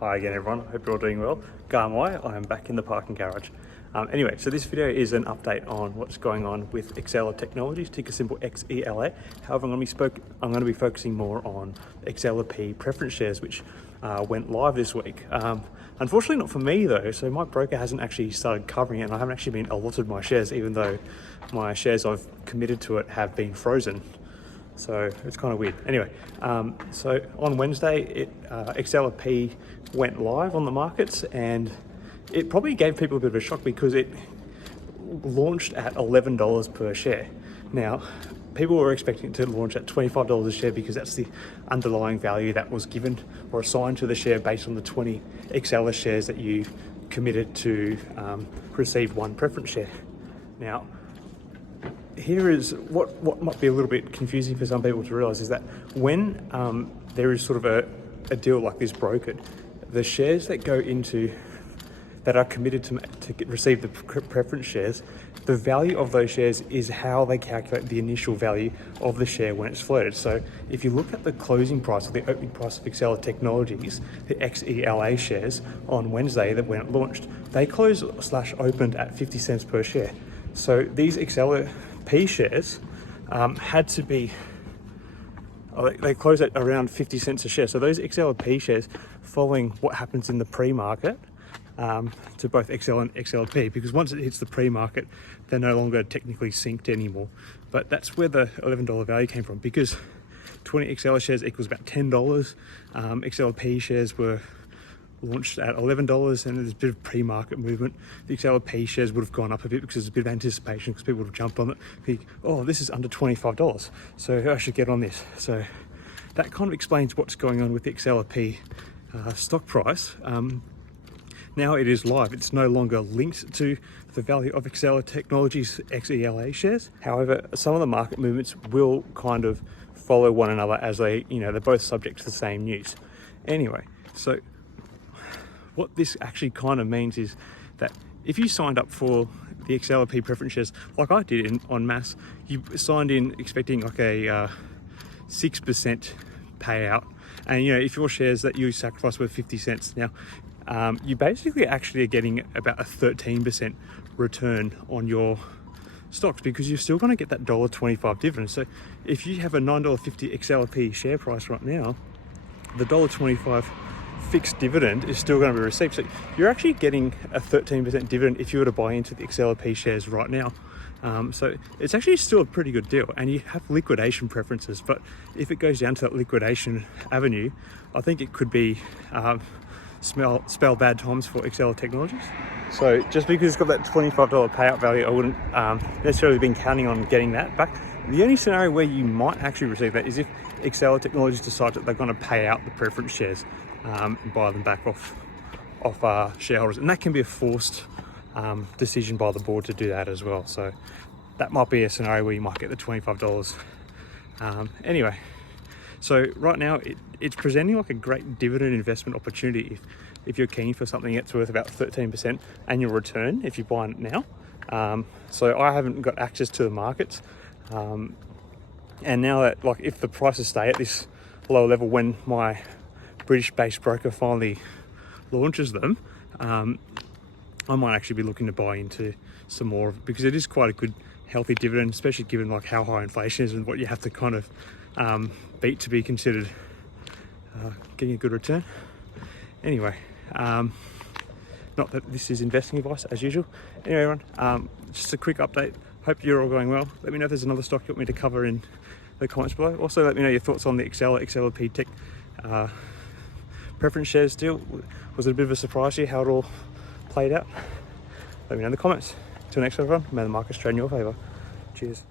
Hi again everyone, hope you're all doing well. Garmai, I am back in the parking garage. Anyway, so this video is an update on what's going on with Exela Technologies, ticker symbol XELA. However, I'm going to be focusing more on XLP preference shares, which went live this week. Unfortunately not for me though, so my broker hasn't actually started covering it and I haven't actually been allotted my shares, even though my shares I've committed to it have been frozen. So it's kind of weird. Anyway, so on Wednesday, XLP went live on the markets, and it probably gave people a bit of a shock because it launched at $11 per share. Now, people were expecting it to launch at $25 a share because that's the underlying value that was given or assigned to the share based on the 20 XELA shares that you committed to receive one preference share. Now, here is what might be a little bit confusing for some people to realize is that when there is sort of a deal like this brokered, the shares that go into that are committed to receive the preference shares, the value of those shares is how they calculate the initial value of the share when it's floated. So if you look at the closing price or the opening price of Exela Technologies, the XELA shares on Wednesday that when it launched, they closed/opened at 50 cents per share. So these XLP shares had to be, they close at around 50 cents a share. So those XLP shares, following what happens in the pre-market to both XL and XLP, because once it hits the pre-market, they're no longer technically synced anymore. But that's where the $11 value came from, because 20 XL shares equals about $10. XLP shares were launched at $11 and there's a bit of pre-market movement. The XLP shares would have gone up a bit because there's a bit of anticipation because people would have jumped on it, think, oh, this is under $25, so I should get on this. So that kind of explains what's going on with the XLP stock price. Now it is live. It's no longer linked to the value of Exela Technologies XELA shares. However, some of the market movements will kind of follow one another as they, they're both subject to the same news. Anyway, so what this actually kind of means is that if you signed up for the XLP preference shares, like I did en masse, you signed in expecting like a 6% payout. And if your shares that you sacrificed were 50 cents, now you basically actually are getting about a 13% return on your stocks because you're still going to get that $1.25 dividend. So if you have a $9.50 XLP share price right now, the $1.25 fixed dividend is still going to be received. So you're actually getting a 13% dividend if you were to buy into the XLP shares right now. So it's actually still a pretty good deal, and you have liquidation preferences, but if it goes down to that liquidation avenue, I think it could be spell bad times for Exela Technologies. So just because it's got that $25 payout value, I wouldn't necessarily been counting on getting that back. The only scenario where you might actually receive that is if Exela Technologies decide that they're going to pay out the preference shares and buy them back off shareholders, and that can be a forced decision by the board to do that as well. So that might be a scenario where you might get the $25. Anyway, so right now it's presenting like a great dividend investment opportunity if you're keen for something that's worth about 13% annual return if you buy it now. So I haven't got access to the markets, and now that, like, if the prices stay at this lower level when my British-based broker finally launches them, I might actually be looking to buy into some more, because it is quite a good healthy dividend, especially given like how high inflation is and what you have to kind of beat to be considered getting a good return. Anyway, not that this is investing advice as usual. Anyway, everyone, just a quick update. Hope you're all going well. Let me know if there's another stock you want me to cover in the comments below. Also, let me know your thoughts on the XLP Tech preference shares deal. Was it a bit of a surprise to you how it all played out? Let me know in the comments. Till next time, everyone, may the markets trade in your favour. Cheers.